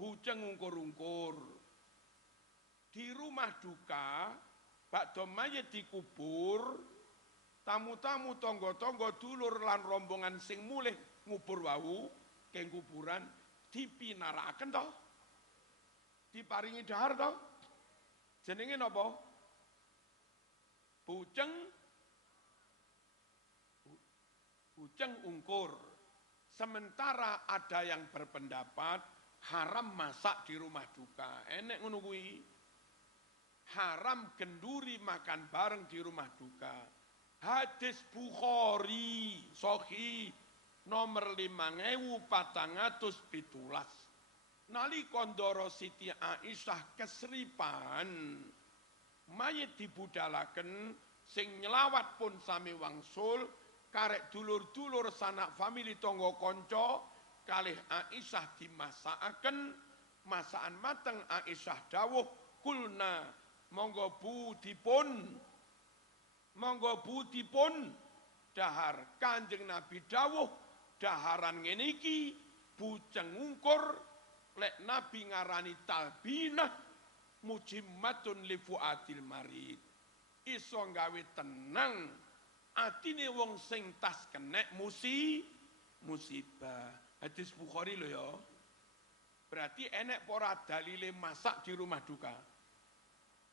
bujeng ungkur-ungkur. Di rumah duka, bakda mayit dikubur, tamu-tamu tonggo-tonggo dulur lan rombongan sing mulih ngubur wau keng kuburan dipinarakaken to, diparingi dahar to. Jenenge napa? Bujeng ungkur. Sementara ada yang berpendapat haram masak di rumah duka. Enek ngono kuwi. Haram genduri makan bareng di rumah duka. Hadis Bukhari sahih nomor 5417. Nalika ndara Siti Aisyah kesripan, mayit dibudalaken, sing nyelawat pun sami wangsul, karek dulur-dulur sanak famili tangga kanca kalih Aisyah dimasakaken, masakan mateng Aisyah dawuh kulna monggo bu dipun dahar. Kanjeng Nabi dawuh daharan ngene iki bujeng ungkur lek Nabi ngarani talbinah mujimmatun li fuatil marid. Iso gawe tenang atine wong sing tas kenek musibah. Hadis Bukhari lho ya. Berarti enek ora dalile masak di rumah duka?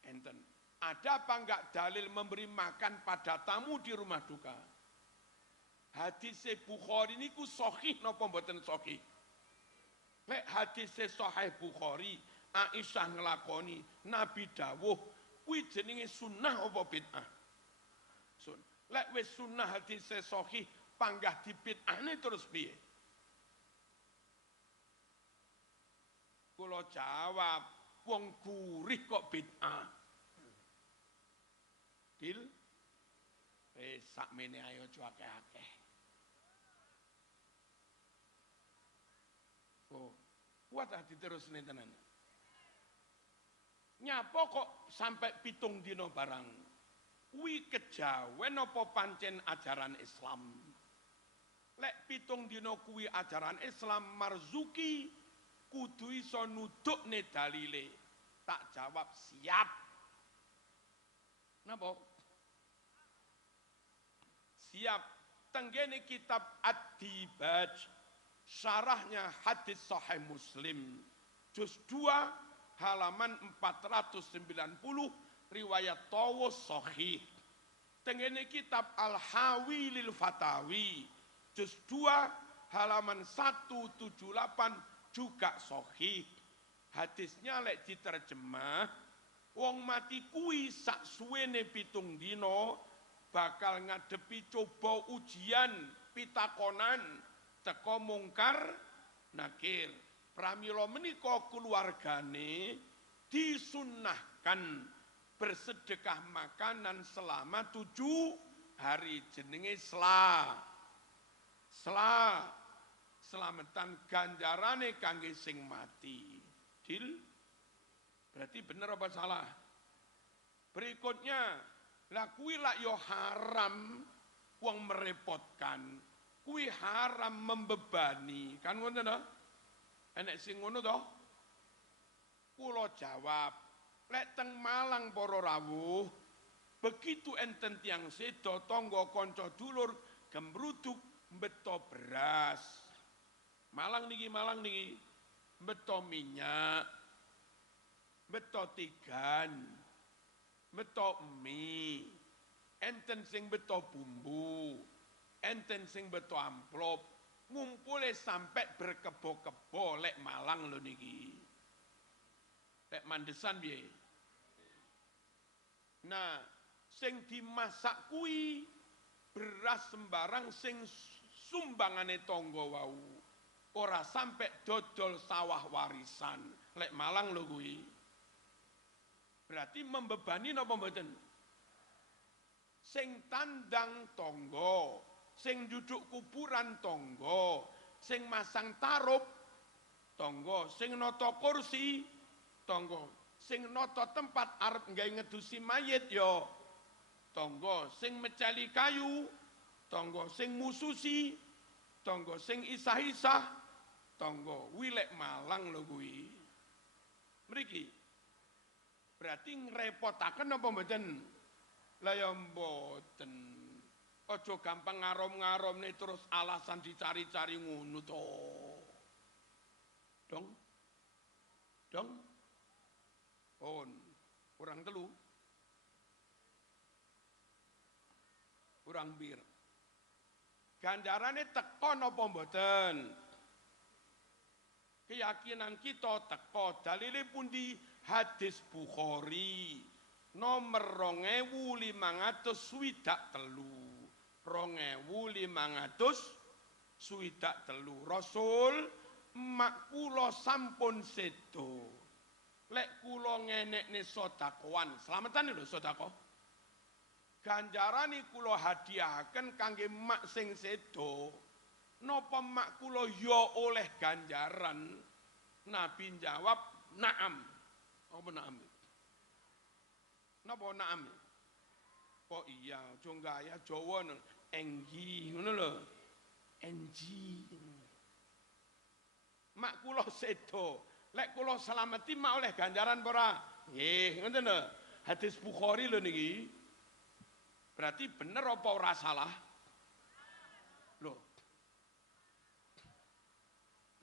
Enten. Ada apa enggak dalil memberi makan pada tamu di rumah duka? Hadis Bukhari niku sahih napa mboten sahih? Lek hadis sahih Bukhari, Aisyah nglakoni, Nabi dawuh, kuwi jenenge sunnah apa bid'ah? Lek wis sunnah hadis sahih panggah di bid'ahne terus piye? Kula jawab, wong gurih kok bid'ah. Dil, sakmene ayo akeh-akeh. Oh, kuat diterusne tenan. Nyapa kok sampai 7 dina barang? Kuwi kejawen apa pancen ajaran Islam? Lek 7 dina kuwi ajaran Islam, Marzuki kudu iso nudukne dalile. Tak jawab siap. Napa? Siap. Tenggene kitab Ad-Dibaj, syarahnya hadis Sahih Muslim, juz 2 halaman 490, riwayat Tawus Sahih. Tenggene kitab Al-Hawi lil Fatawi, juz 2 halaman 178 juga Sahih. Hadisnya lek diterjemah, wong mati kuwi sak suwene 7 dina bakal ngadepi coba ujian pitakonan teko mungkar nakir. Pramila menika keluargane disunnahkan bersedekah makanan selama 7 hari jenenge selamatan ganjarane kangge sing mati. Dil? Berarti bener apa salah? Berikutnya, lah kuwi lak yo haram wong merepotkan. Kuwi haram membebani. Kan ngono to? Enek sing ngono to? Kula jawab, lek teng Malang para rawuh, begitu enten tiyang sedo tangga kanca dulur gemruduk mbeto beras. Malang niki mbeto minyak, mbeto tigan, mbeto mie, enten sing mbeto bumbu, enten sing mbeto amplop, ngumpule sampai berkebo-kebo lek Malang lho niki. Lek Mandesan piye? Nah, sing dimasak kuwi beras sembarang sing sumbangane tangga wau. Ora sampai dodol sawah warisan. Lek Malang lho kuwi. Berarti membebani napa mboten? Sing tandang tangga, sing duduk kuburan tangga, sing masang tarup tangga, sing nata kursi tangga, sing nata tempat arep nggawe ngedusi mayit ya tangga, sing mecali kayu tangga, sing mususi tangga, sing isah-isah tangga. Wilek Malang lho kuwi. Mriki berarti ngrepotaken apa mboten? Lah ya mboten. Aja gampang ngarom-ngaromne terus alasan dicari-cari ngono to. Dong. Kurang telu. Kurang bir. Ganjarane teko napa mboten? Keyakinan kita teko. Dalile pundi? Hadis Bukhari nomor 2563. 2563. Rasul mak kula sampun sedo. Lek kula ngenekne sedekahan, slametan lho sedekah. Ganjarane kula hadiahaken kangge mak sing sedo. Napa mak kula ya oleh ganjaran? Nabi jawab, "Naam." Apa naam? Napa naam? Oh iya, aja gaya Jawa enggi ngono lho. Enggi. Mak kula sedo, lek kula slameti mak oleh ganjaran apa ora? Nggih, ngoten lho. Hadis Bukhari lho niki. Berarti bener apa ora salah? Loh.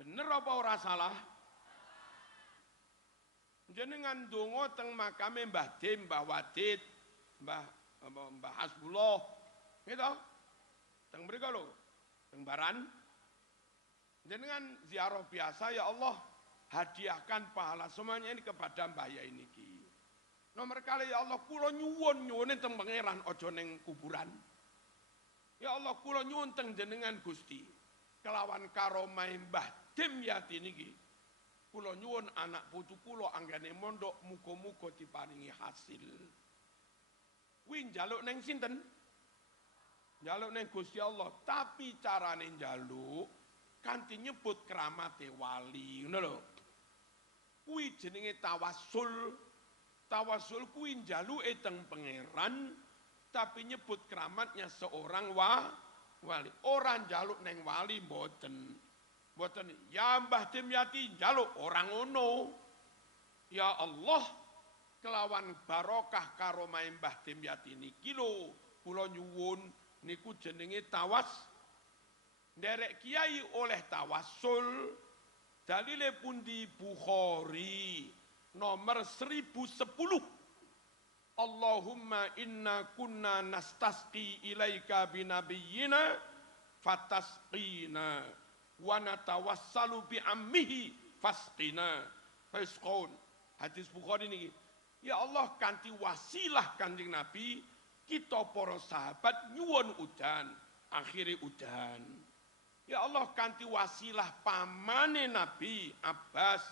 Bener apa ora salah? Jenengan donga teng makame Mbah Dim, Mbah Wadid, Mbah Hasbullah. Gitu. Teng mriko lho, teng Baran. Jenengan ziarah biasa, ya Allah, hadiahkan pahala semuanya ini kepada Mbah Yai niki. Nomor kali, ya Allah, kula nyuwun teng pangeran aja ning kuburan. Ya Allah, kula nyuwun teng jenengan Gusti. Kelawan karomah Mbah Dim Yati niki. Kula nyuwun anak putu kula anggane mondok muga-muga diparingi hasil. Kuwi njaluk ning sinten? Njaluk ning Gusti Allah, tapi carane njaluk kanthi nyebut kramate wali, ngono lho. Kuwi jenenge tawassul. Tawassul kuwi njaluke teng pangeran tapi nyebut keramatnya seorang wali. Ora njaluk ning wali mboten. Mboten ya Mbah Dim Yati njaluk orang ngono. Ya Allah, kelawan barokah karomah Mbah Dim Yati niki lho kula nyuwun niku jenenge nderek kiai oleh tawassul. Dalile pundi? Bukhari nomor 1010. Allahumma inna kunna nastasqi ilaika binabiyyina fatasqina wa natawassalu bi ammihi fasqina fasqun. Hadis Bukhari niki. Ya Allah, kanthi wasilah Kanjeng Nabi kita para sahabat nyuwun udan, akhire udan. Ya Allah kanthi wasilah pamane Nabi Abbas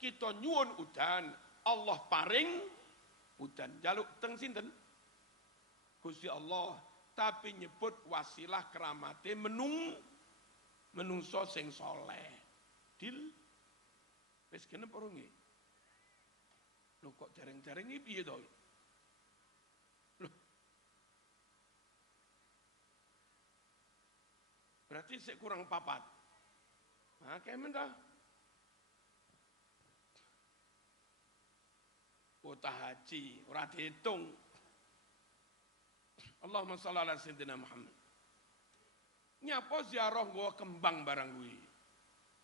kita nyuwun udan, Allah paring udan. Jaluk teng sinten? Gusti Allah, tapi nyebut wasilah keramate menungso sing soleh. Dil wis genep ora nggih? Lho kok dereng-dereng iki piye to? Lho. Berarti sik kurang papat. Nah, kemen ta? Kuota haji ora dihitung. Allahumma shalli ala sayyidina Muhammad. Nyapa ziarah nggawa kembang barang kuwi?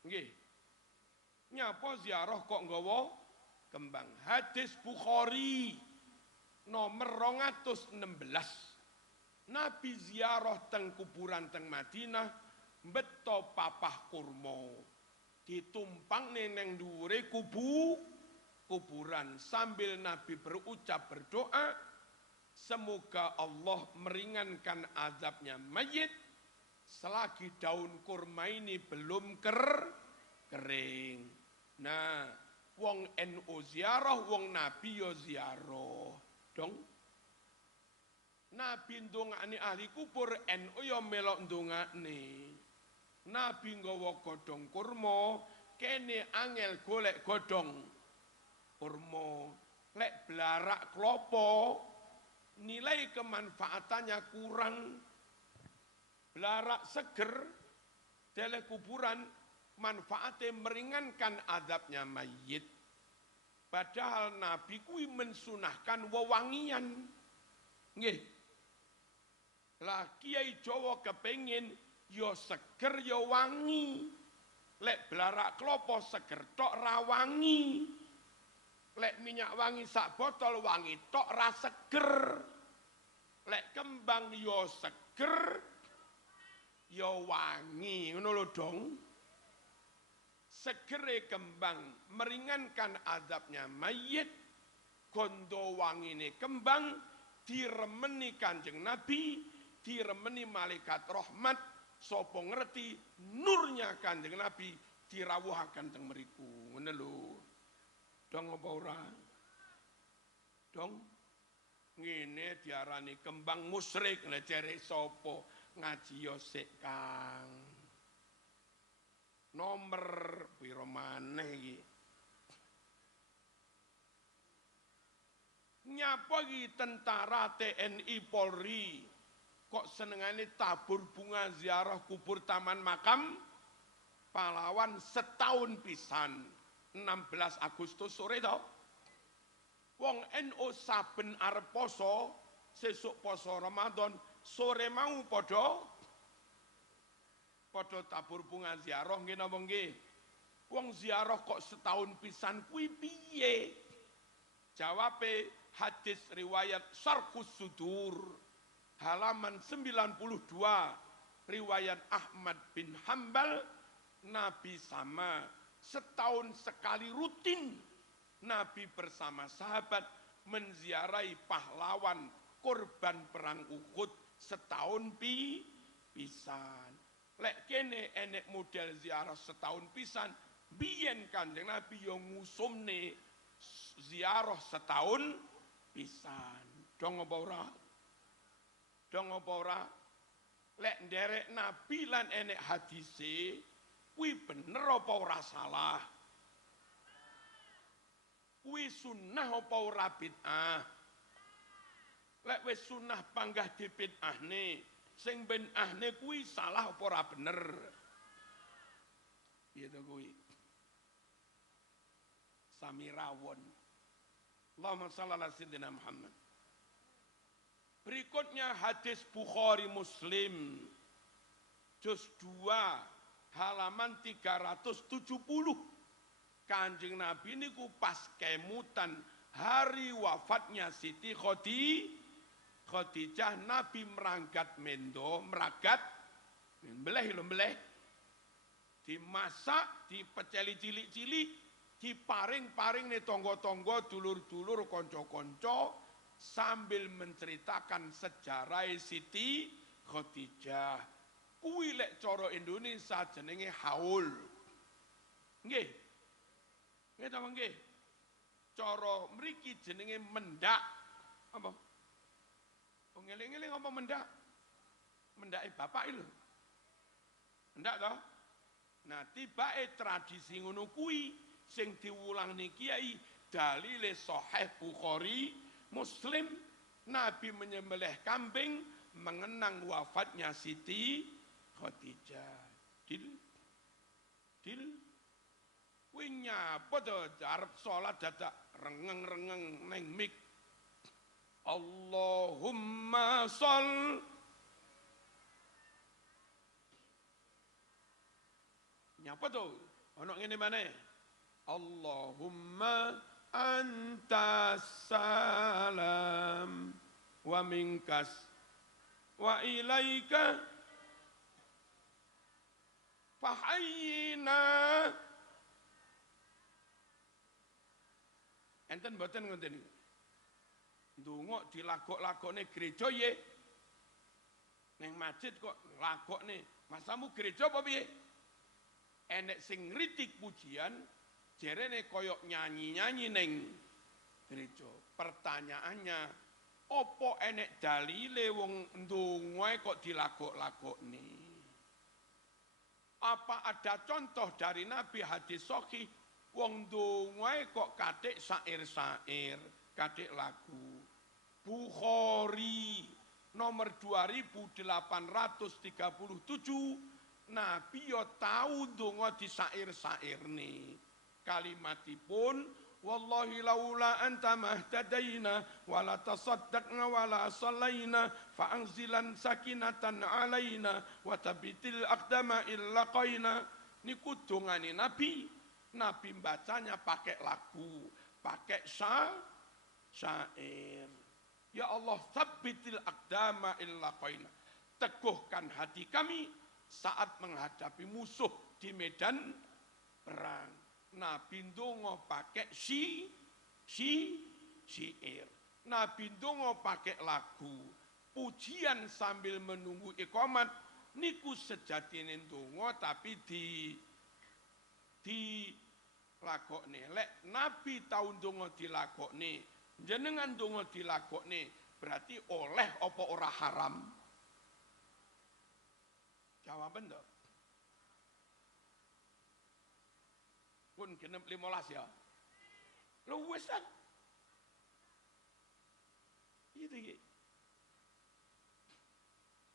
Nggih. Nyapa ziarah kok nggawa kembang? Hadis Bukhari nomor 216. Nabi ziarah teng kuburan teng Madinah beto papah kurma ditumpang neng dhuwure kuburan sambil Nabi berucap berdoa semoga Allah meringankan azabnya mayit selagi daun kurma ini belum kering. Nah, wong NU ziarah, wong Nabi yo ziarah. Dong. Nabi ndongakne ahli kubur, NU yo melok ndongakne. Nabi nggawa godhong kurma, kene angel golek godhong kurma. Lek blarak klopo, nilai kemanfaatannya kurang. Blarak seger, dele kuburan, manfaatnya meringankan adabnya mayit. Padahal Nabi kui mensunahkan wewangian. Nggih. Lah Kiai Jawa kepengin yo seger yo wangi. Lek blarak klopo seger tok ra wangi. Lek minyak wangi sak botol wangi tok ra seger. Lek kembang yo seger yo wangi, ngono lho dong. Segere kembang meringankan azabnya mayit, gondo wangine kembang diremeni Kanjeng Nabi, diremeni malaikat rahmat, sapa ngerti nurnya Kanjeng Nabi dirawuhaken teng mriku. Ngono lho. Dong apa ora? Dong ngene diarani kembang musyrik, lecere sapa ngaji yo sik Kang. Nomor piro maneh iki? Nyapa iki tentara TNI Polri kok senengane tabur bunga ziarah kubur Taman Makam Pahlawan setahun pisan 16 Agustus sore to. Wong NU saben arep poso, sesuk poso Ramadan sore mau padha tabur bunga ziarah nggih napa nggih. Wong ziarah kok setahun pisan kuwi piye? Jawabe hadis riwayat Syarhus Sudur halaman 92 riwayat Ahmad bin Hambal, Nabi sama setahun sekali rutin Nabi bersama sahabat menziarahi pahlawan korban perang Uhud setahun pisan. Lek kene enek model ziarah setahun pisan, biyen Kanjeng Nabi yo ngusumne ziarah setahun pisan. Dong apa ora? Dong apa ora? Lek nderek Nabi lan enek hadise, kuwi bener apa ora salah? Kuwi sunnah apa ora bid'ah? Lek wis sunnah panggah di bid'ahne, sing ben ahne kuwi salah apa ora bener. Piye to kuwi? Samirawon. Allahumma shalli ala sayyidina Muhammad. Berikutnya hadis Bukhari Muslim juz 2 halaman 370. Kanjeng Nabi niku pas kemutan hari wafatnya Siti Khadijah, Nabi merangkat mendo, meragat, mbeleh, dimasak, dipeceli cilik-cilik, diparing-paring nih tonggo-tonggo, dulur-dulur, konco-konco, sambil menceritakan sejarah Siti Khadijah. Kuwi lek cara Indonesia jenenge haul. Nggih. Nggih ta nggih. Cara mriki jenenge mendak. Apa? Ngeling-eling apa mendak? Mendake bapak lho. Mendak toh? Nah, tibake tradisi ngono kuwi sing diwulangne kiai dalile sahih Bukhari, Muslim, Nabi menyembelih kambing mengenang wafatnya Siti Khadijah. Dil. Kuwi nyapa to arep salat dadak rengeng-rengeng ning mik. Allahumma shol. Nyapa to? Ono ngene maneh. Allahumma antas salam wa minkas wa ilaika fahayyina. Enten mboten ngoten niku. Ndonga dilagok-lagokne gereja ye. Ning masjid kok lagokne. Masamu gereja apa piye? Enek sing ngritik pujian jerene koyok nyanyi-nyanyi ning gereja. Pertanyaannya, apa enek dalile wong ndonga kok dilagok-lagokne? Apa ada contoh dari Nabi hadis sahih wong ndonga kok katik syair-syair, katik lagu? Bukhari nomor 2837 Nabi yo tahu ndonga di syair-syairne. Kalimatipun wallahi laula anta mahtadaina wala tasaddaqna wala sallaina fa anzilan sakinatan alaina wa tabitil aqdama illa qaina. Niku dongane Nabi. Nabi bacanya pakai lagu, pakai syair. Ya Allah, sabbitil aqdama illa qaina. Teguhkan hati kami saat menghadapi musuh di medan perang. Nabi ndonga pakai syair. Nabi ndonga pakai lagu. Pujian sambil menunggu iqamat niku sejatine ndonga tapi dilakokne. Lek Nabi tau ndonga dilakokne, jenengan ndonga dilakokne, berarti oleh apa ora haram? Jawaban dong. Pun genep 15 ya. Lu wis kan? Itu ya.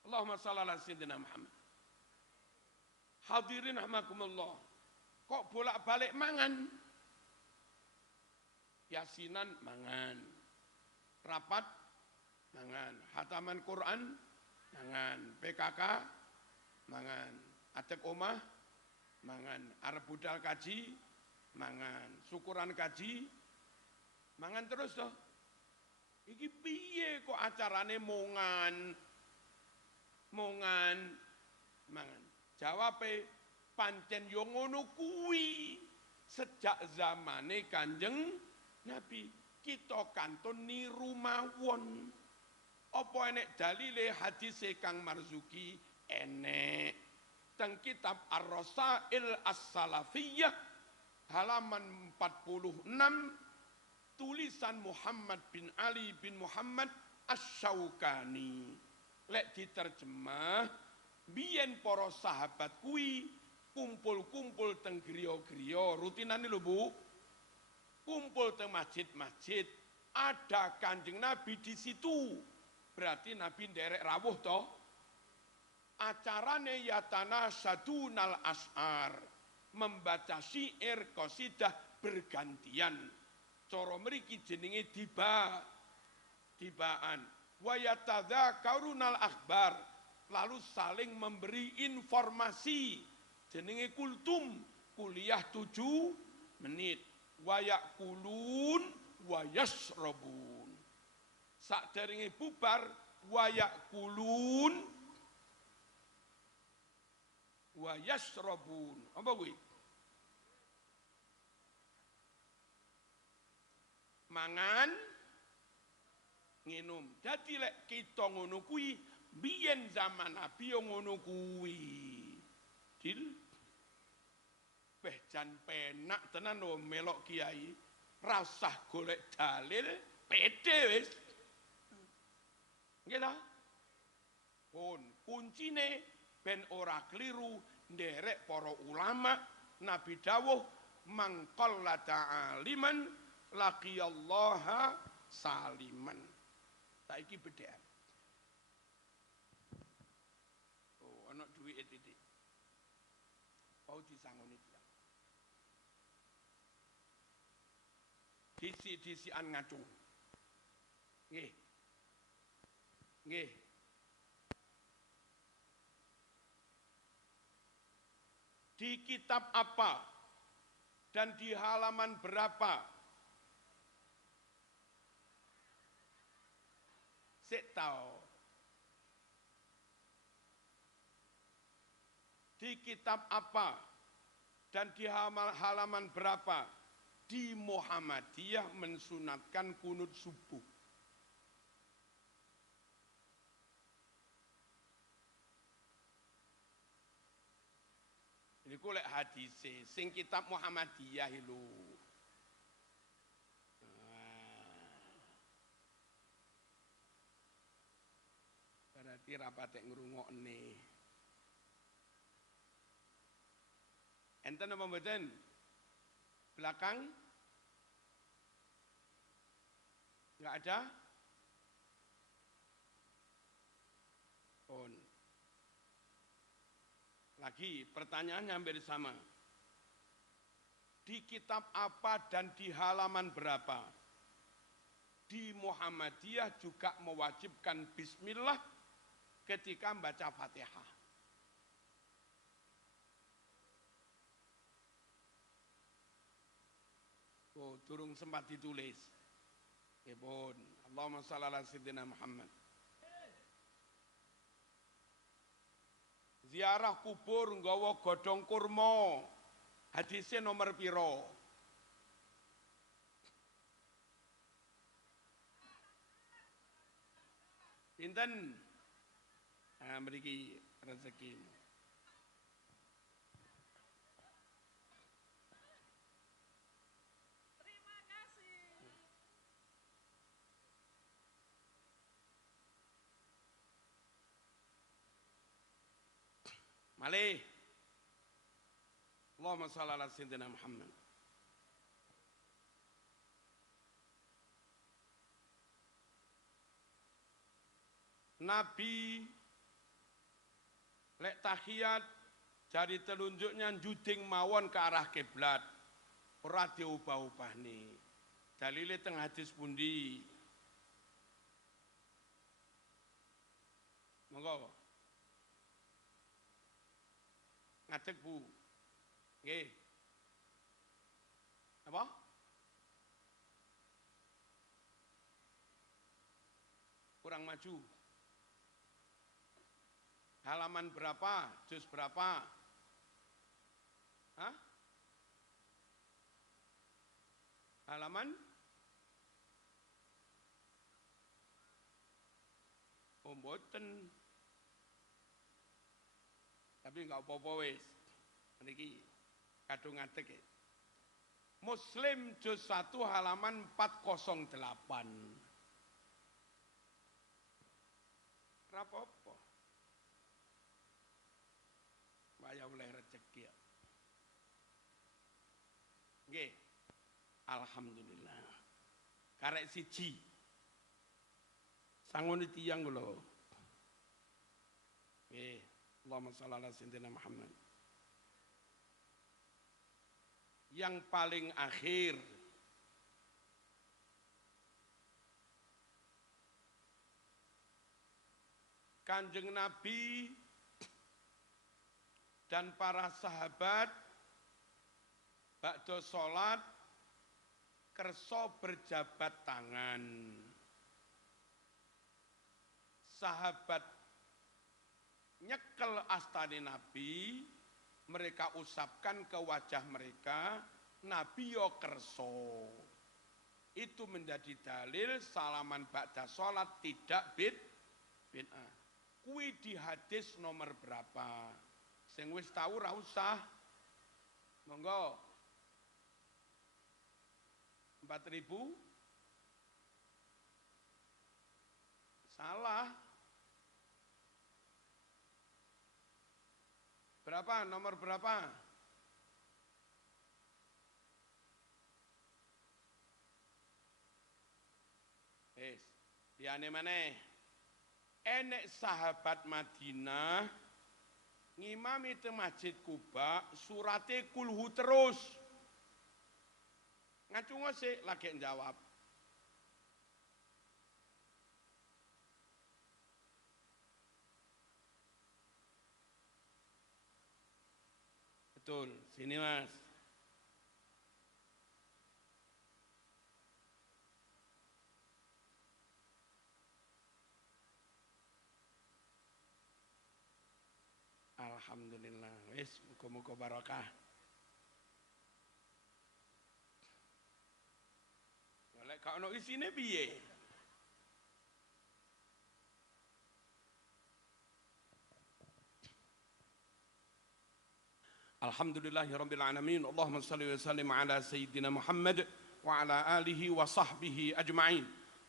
Allahumma shalli ala sayyidina Muhammad. Hadirin rahmakumullah. Kok bolak-balik mangan? Yasinan mangan. Rapat mangan. Hataman Quran mangan. PKK mangan. Adek omah mangan. Arep budal kaji mangan. Syukuran kaji mangan terus toh. Iki piye kok acarane mangan mangan. Jawabe pancen yo ngono kuwi sejak zamane Kanjeng Nabi. Kita kantun niru mawon. Apa enek dalile hadis Kang Marzuki? Enek. Teng kitab Ar-Rasail As-Salafiyah halaman 46 tulisan Muhammad bin Ali bin Muhammad Asy-Syaukani. Lek diterjemah, biyen para sahabat kuwi kumpul-kumpul teng griya-griya, rutinane lho Bu. Kumpul teng masjid-masjid, ada Kanjeng Nabi di situ. Berarti Nabi nderek rawuh toh. Acarane yatana sadunal as'ar, membaca syair qasidah bergantian. Cara mriki jenenge dibaan. Wa yatadzakarunal akhbar, lalu saling memberi informasi. Jenenge kultum, kuliah 7 menit. Wa yakulun wa yasrabun. Sakderenge bubar wa yakulun wa yasrabun. Apa kuwi? Mangan, nginum. Jadi lek kita ngono kuwi biyen zaman Nabi yo ngono kuwi. Dil jan penak tenan lho melok kiai, ra usah golek dalil, pede wis. Nggih ta? Pun kuncine ben ora kliru nderek para ulama. Nabi dawuh mangqallata aliman laqiyallaha saliman. Saiki bedhekan. Oh, ana duwike titik. Pau disangoni tiyang. Disi-disian ngacung. Nggih. Nggih. Di kitab apa dan di halaman berapa? Sik tau. Di kitab apa dan di halaman berapa di Muhammadiyah mensunatkan kunut subuh? Ini kulek hadise, sing kitab Muhammadiyah lho. Berarti rapatek ngrungokne. Enten apa mboten? Belakang? Enggak ada? On. Lagi pertanyaannya hampir sama. Di kitab apa dan di halaman berapa? Di Muhammadiyah juga mewajibkan bismillah ketika membaca Fatihah. Oh, durung sempat ditulis. Ya pun, Allahumma shalli ala sayyidina Muhammad. Ziarah kubur nggawa godhong kurma. Hadisnya nomor piro? Pinten? Nah, mriki rezeki. Terima kasih. Malih. Allahumma shalli ala sayyidina Muhammad. Nabi lek tahiyat jari telunjuknya juding mawon ke arah kiblat. Ora diubah-ubahne. Dalile teng hadis pundi? Monggo. Ngadeg Bu. Nggih. Apa? Kurang maju. Halaman berapa? Juz berapa? Hah? Halaman? Oh, mboten. Tapi enggak apa-apa wis. Niki kadung ngadeg. Muslim juz 1 halaman 408. Ora apa-apa. Waya oleh rezeki. Nggih. Alhamdulillah. Karek siji. Sangone tiyang kula. Nggih. Allahumma shalli ala sayyidina Muhammad. Yang paling akhir Kanjeng Nabi dan para sahabat ba'da salat kersa berjabat tangan. Sahabat nyekel astane Nabi, mereka usapkan ke wajah mereka, Nabi yo kerso. Itu menjadi dalil salaman ba'da sholat tidak bid'ah. Kuwi di hadis nomor berapa? Sing wis tahu ra usah. Monggo. 4.000? Salah. Berapa? Nomor berapa? Liyane maneh. Enek sahabat Madinah ngimami teng Masjid Kuba surate kulhu terus. Ngacungo sik lagi njawab. Betul, sini Mas. Alhamdulillah, wis muga-muga barokah. Lek gak ono isine piye? Alhamdulillahirabbil alamin. Allahumma shalli wa sallim ala sayyidina Muhammad wa ala alihi wa sahbihi ajma'in.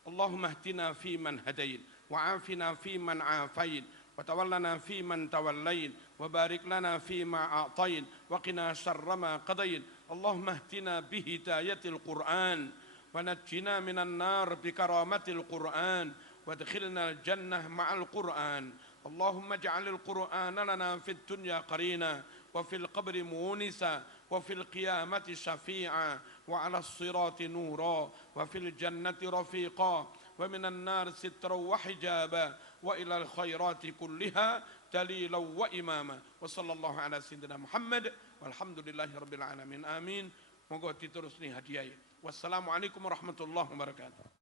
Allahumma ihdina fi man hadain wa afina fi man afain. وتولنا فيمن تولين وبارك لنا فيما أعطين وقنا شر ما قضين اللهم اهدنا بهداية القرآن ونجنا من النار بكرامة القرآن وادخلنا الجنة مع القرآن اللهم اجعل القرآن لنا في الدنيا قرينا وفي القبر مونسا وفي القيامة شفيعا وعلى الصراط نورا وفي الجنة رفيقا ومن النار سترا وحجابا وإلى الخيرات كلها دليلا وإماما وصلى الله على سيدنا محمد والحمد لله رب العالمين آمين. Moga diterusni hadiah. Wassalamualaikum warahmatullahi wabarakatuh.